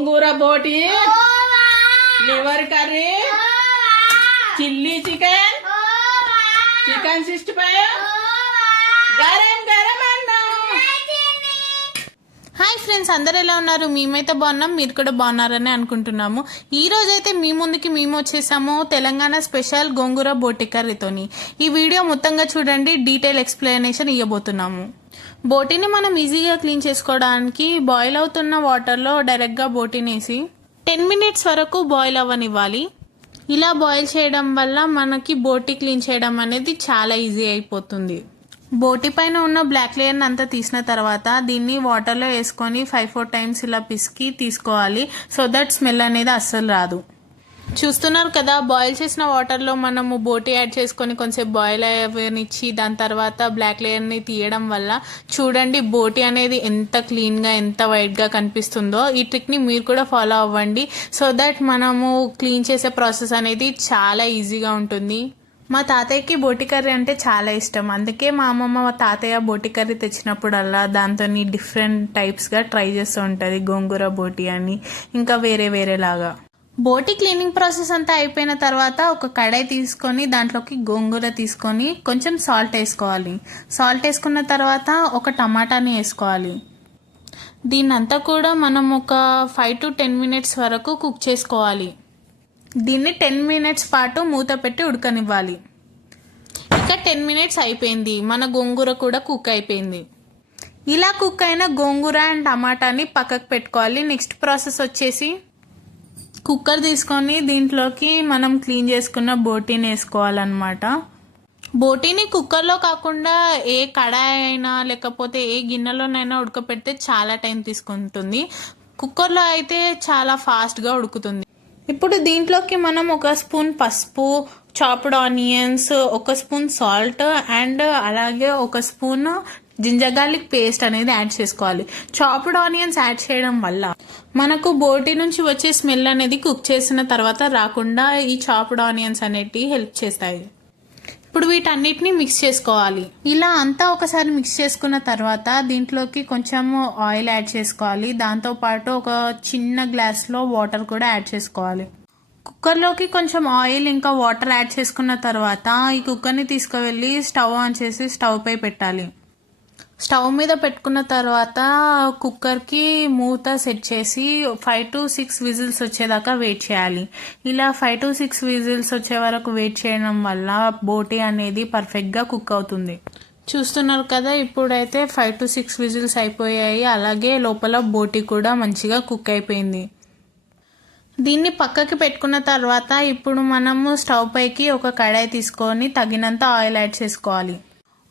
గోంగూర boti, liver curry, chilli chicken, chicken 65, గరం గరం అన్నం. హాయ్ ఫ్రెండ్స్, అందరు ఎలా ఉన్నారు? మేమైతే బాగున్నాం, మీరు కూడా బాగున్నారని అనుకుంటున్నాము. ఈ రోజైతే మీ ముందుకి మేము వచ్చేసాము తెలంగాణ స్పెషల్ గోంగూర బోటి కర్రీతోని. ఈ వీడియో మొత్తంగా చూడండి, డీటెయిల్ ఎక్స్ప్లెనేషన్ ఇవ్వబోతున్నాము. బోటీని మనం ఈజీగా క్లీన్ చేసుకోవడానికి బాయిల్ అవుతున్న వాటర్లో డైరెక్ట్గా బోటీని వేసి 10 minutes వరకు బాయిల్ అవ్వనివ్వాలి. ఇలా బాయిల్ చేయడం వల్ల మనకి బోటీ క్లీన్ చేయడం అనేది చాలా ఈజీ అయిపోతుంది. బోటీ పైన ఉన్న బ్లాక్ లేయర్ని అంతా తీసిన తర్వాత దీన్ని వాటర్లో వేసుకొని 5-4 times ఇలా పిసికి తీసుకోవాలి. సో దట్ స్మెల్ అనేది అస్సలు రాదు. చూస్తున్నారు కదా, బాయిల్ చేసిన వాటర్లో మనము బోటీ యాడ్ చేసుకొని కొంచెంసేపు బాయిల్ అవ్వనిచ్చి దాని తర్వాత బ్లాక్ లేయర్ని తీయడం వల్ల చూడండి బోటీ అనేది ఎంత క్లీన్గా ఎంత వైట్గా కనిపిస్తుందో. ఈ ట్రిక్ని మీరు కూడా ఫాలో అవ్వండి. సో దట్ మనము క్లీన్ చేసే ప్రాసెస్ అనేది చాలా ఈజీగా ఉంటుంది. మా తాతయ్యకి బోటి కర్రీ అంటే చాలా ఇష్టం. అందుకే మా అమ్మమ్మ తాతయ్య బోటి కర్రీ తెచ్చినప్పుడల్లా దాంతో డిఫరెంట్ టైప్స్గా ట్రై చేస్తూ ఉంటుంది. గోంగూర బోటి అని ఇంకా వేరేలాగా. బోటి క్లీనింగ్ ప్రాసెస్ అంతా అయిపోయిన తర్వాత ఒక కడాయి తీసుకొని దాంట్లోకి గోంగూర తీసుకొని కొంచెం సాల్ట్ వేసుకోవాలి. సాల్ట్ వేసుకున్న తర్వాత ఒక టమాటాని వేసుకోవాలి. దీన్నంతా కూడా మనం ఒక 5 to 10 minutes వరకు కుక్ చేసుకోవాలి. దీన్ని 10 minutes పాటు మూత పెట్టి ఉడకనివ్వాలి. ఇక 10 minutes అయిపోయింది, మన గోంగూర కూడా కుక్ అయిపోయింది. ఇలా కుక్ అయిన గోంగూర అండ్ టమాటాని పక్కకు పెట్టుకోవాలి. నెక్స్ట్ ప్రాసెస్ వచ్చేసి కుక్కర్ తీసుకొని దీంట్లోకి మనం క్లీన్ చేసుకున్న బోటీని వేసుకోవాలన్నమాట. బోటీని కుక్కర్లో కాకుండా ఏ కడాయి అయినా లేకపోతే ఏ గిన్నెలోనైనా ఉడకపెడితే చాలా టైం తీసుకుంటుంది. కుక్కర్లో అయితే చాలా ఫాస్ట్గా ఉడుకుతుంది. ఇప్పుడు దీంట్లోకి మనం 1 స్పూన్ పసుపు, chopped onions, 1 spoon salt and అలాగే 1 స్పూన్ జింజర్ గార్లిక్ పేస్ట్ అనేది యాడ్ చేసుకోవాలి. చాప్డ్ ఆనియన్స్ యాడ్ చేయడం వల్ల మనకు బోటీ నుంచి వచ్చే స్మెల్ అనేది కుక్ చేసిన తర్వాత రాకుండా ఈ చాప్డ్ ఆనియన్స్ అనేటివి హెల్ప్ చేస్తాయి. ఇప్పుడు వీటన్నిటిని మిక్స్ చేసుకోవాలి. ఇలా అంతా ఒకసారి మిక్స్ చేసుకున్న తర్వాత దీంట్లోకి కొంచెం ఆయిల్ యాడ్ చేసుకోవాలి. దాంతోపాటు ఒక చిన్న గ్లాస్లో వాటర్ కూడా యాడ్ చేసుకోవాలి. కుక్కర్లోకి కొంచెం ఆయిల్ ఇంకా వాటర్ యాడ్ చేసుకున్న తర్వాత ఈ కుక్కర్ని తీసుకువెళ్ళి స్టవ్ ఆన్ చేసి స్టవ్ పై పెట్టాలి. స్టవ్ మీద పెట్టుకున్న తర్వాత కుక్కర్కి మూత సెట్ చేసి 5 to 6 విజిల్స్ వచ్చేదాకా వెయిట్ చేయాలి. ఇలా 5 to 6 విజిల్స్ వచ్చే వరకు వెయిట్ చేయడం వల్ల బోటీ అనేది పర్ఫెక్ట్గా కుక్ అవుతుంది. చూస్తున్నారు కదా, ఇప్పుడైతే 5 to 6 విజిల్స్ అయిపోయాయి. అలాగే లోపల బోటీ కూడా మంచిగా కుక్ అయిపోయింది. దీన్ని పక్కకి పెట్టుకున్న తర్వాత ఇప్పుడు మనము స్టవ్ పైకి ఒక కడాయి తీసుకొని తగినంత ఆయిల్ యాడ్ చేసుకోవాలి.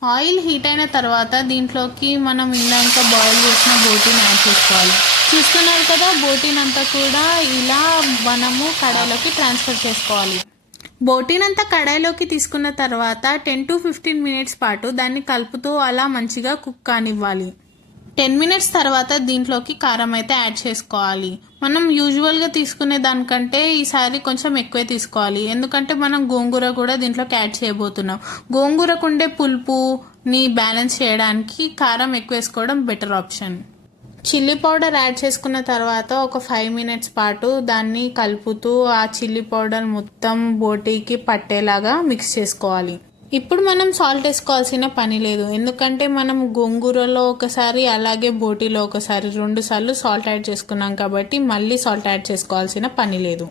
ఆయిల్ హీట్ అయిన తర్వాత దీంట్లోకి మనం ఇందాక బాయిల్ చేసిన బోటీని యాడ్ చేసుకోవాలి. చూస్తున్నారు కదా, బోటీని అంతా కూడా ఇలా మనము కడాయిలోకి ట్రాన్స్ఫర్ చేసుకోవాలి. బోటీని అంతా కడాయిలోకి తీసుకున్న తర్వాత 10 to 15 minutes పాటు దాన్ని కలుపుతూ అలా మంచిగా కుక్ కానివ్వాలి. 10 minutes తర్వాత దీంట్లోకి కారం అయితే యాడ్ చేసుకోవాలి. మనం యూజువల్గా తీసుకునే దానికంటే ఈసారి కొంచెం ఎక్కువే తీసుకోవాలి. ఎందుకంటే మనం గోంగూర కూడా దీంట్లోకి యాడ్ చేయబోతున్నాం. గోంగూరకు ఉండే పులుపుని బ్యాలెన్స్ చేయడానికి కారం ఎక్కువ వేసుకోవడం better option. Chilli powder add చేసుకున్న తర్వాత ఒక 5 minutes పాటు దాన్ని కలుపుతూ ఆ చిల్లీ పౌడర్ మొత్తం బోటీకి పట్టేలాగా మిక్స్ చేసుకోవాలి. ఇప్పుడు మనం సాల్ట్ వేసుకోవాల్సిన పని లేదు, ఎందుకంటే మనం గోంగూరలో ఒకసారి అలాగే బోటీలో ఒకసారి 2 సార్లు సాల్ట్ యాడ్ చేసుకున్నాం కాబట్టి మళ్ళీ సాల్ట్ యాడ్ చేసుకోవాల్సిన పని లేదు.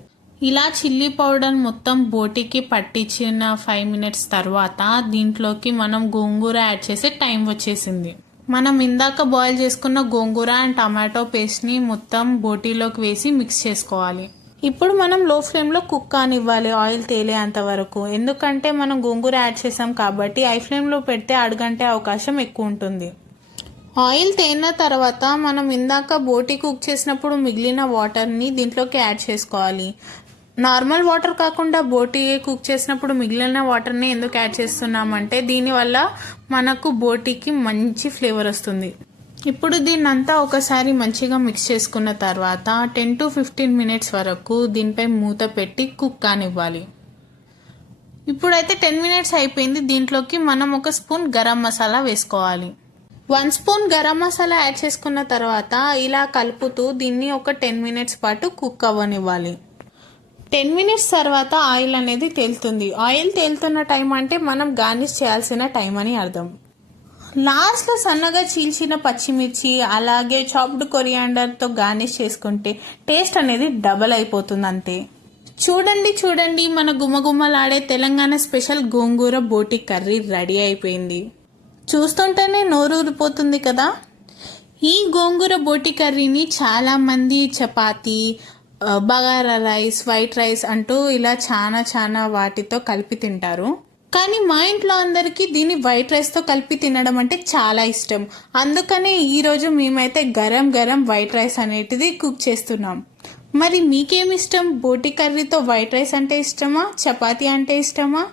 ఇలా చిల్లీ పౌడర్ మొత్తం బోటీకి పట్టించిన 5 minutes తర్వాత దీంట్లోకి మనం గోంగూర యాడ్ చేసే టైం వచ్చేసింది. మనం ఇందాక బాయిల్ చేసుకున్న గోంగూర అండ్ టమాటో పేస్ట్ని మొత్తం బోటీలోకి వేసి మిక్స్ చేసుకోవాలి. ఇప్పుడు మనం లో ఫ్లేమ్లో కుక్ కానివ్వాలి ఆయిల్ తేలేంత వరకు. ఎందుకంటే మనం గోంగూర యాడ్ చేసాం కాబట్టి హై ఫ్లేమ్లో పెడితే అడుగంటే అవకాశం ఎక్కువ ఉంటుంది. ఆయిల్ తేలిన తర్వాత మనం ఇందాక బోటీ కుక్ చేసినప్పుడు మిగిలిన వాటర్ని దీంట్లోకి యాడ్ చేసుకోవాలి. నార్మల్ వాటర్ కాకుండా బోటీ కుక్ చేసినప్పుడు మిగిలిన వాటర్ని ఎందుకు యాడ్ చేస్తున్నామంటే దీనివల్ల మనకు బోటీకి మంచి ఫ్లేవర్ వస్తుంది. ఇప్పుడు దీన్నంతా ఒకసారి మంచిగా మిక్స్ చేసుకున్న తర్వాత 10 to 15 minutes వరకు దీనిపై మూత పెట్టి కుక్ కానివ్వాలి. ఇప్పుడైతే 10 minutes అయిపోయింది. దీంట్లోకి మనం 1 స్పూన్ గరం మసాలా వేసుకోవాలి. 1 స్పూన్ గరం మసాలా యాడ్ చేసుకున్న తర్వాత ఇలా కలుపుతూ దీన్ని ఒక 10 మినిట్స్ పాటు కుక్ అవ్వనివ్వాలి. 10 మినిట్స్ తర్వాత ఆయిల్ అనేది తేలుతుంది. ఆయిల్ తేలుతున్న టైం అంటే మనం గార్నిష్ చేయాల్సిన టైం అని అర్థం. లాస్ట్లో సన్నగా చీల్చిన పచ్చిమిర్చి అలాగే చాప్డ్ కొరియాండర్తో గార్నిష్ చేసుకుంటే టేస్ట్ అనేది డబల్ అయిపోతుంది అంతే. చూడండి మన గుమగుమలాడే తెలంగాణ స్పెషల్ గోంగూర బోటి కర్రీ రెడీ అయిపోయింది. చూస్తుంటేనే నోరు ఊరిపోతుంది కదా. ఈ గోంగూర బోటి కర్రీని చాలామంది chapati, bagara rice, white rice అంటూ ఇలా చాలా వాటితో కలిపి తింటారు. కానీ మా ఇంట్లో అందరికీ దీన్ని వైట్ రైస్తో కలిపి తినడం అంటే చాలా ఇష్టం. అందుకనే ఈరోజు మేమైతే గరం వైట్ రైస్ అనేటిది కుక్ చేస్తున్నాం. మరి మీకేమి ఇష్టం? బోటి కర్రీతో వైట్ రైస్ అంటే ఇష్టమా, చపాతీ అంటే ఇష్టమా,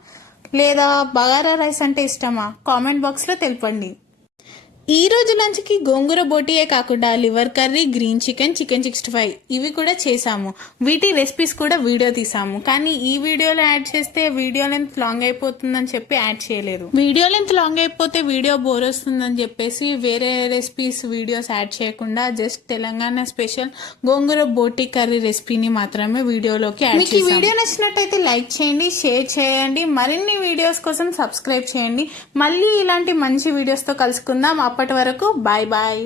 లేదా బగారా రైస్ అంటే ఇష్టమా? కామెంట్ బాక్స్లో తెలపండి. ఈ రోజు లంచ్కి గోంగూర బోటియే కాకుండా liver curry, green chicken, chicken 65 ఇవి కూడా చేసాము. వీటి రెసిపీస్ కూడా వీడియో తీసాము. కానీ ఈ వీడియోలో యాడ్ చేస్తే వీడియో లెంత్ లాంగ్ అయిపోతుందని చెప్పి యాడ్ చేయలేదు. వీడియో లెంత్ లాంగ్ అయిపోతే వీడియో బోర్ వస్తుందని చెప్పేసి వేరే రెసిపీస్ వీడియోస్ యాడ్ చేయకుండా జస్ట్ తెలంగాణ స్పెషల్ గోంగూర బోటి కర్రీ రెసిపీని మాత్రమే వీడియోలోకి యాడ్ చేసాము. మీకు ఈ వీడియో నచ్చినట్టయితే లైక్ చేయండి, షేర్ చేయండి. మరిన్ని వీడియోస్ కోసం సబ్స్క్రైబ్ చేయండి. మళ్ళీ ఇలాంటి మంచి వీడియోస్తో కలుసుకుందాం. అప్పటి వరకు బాయ్.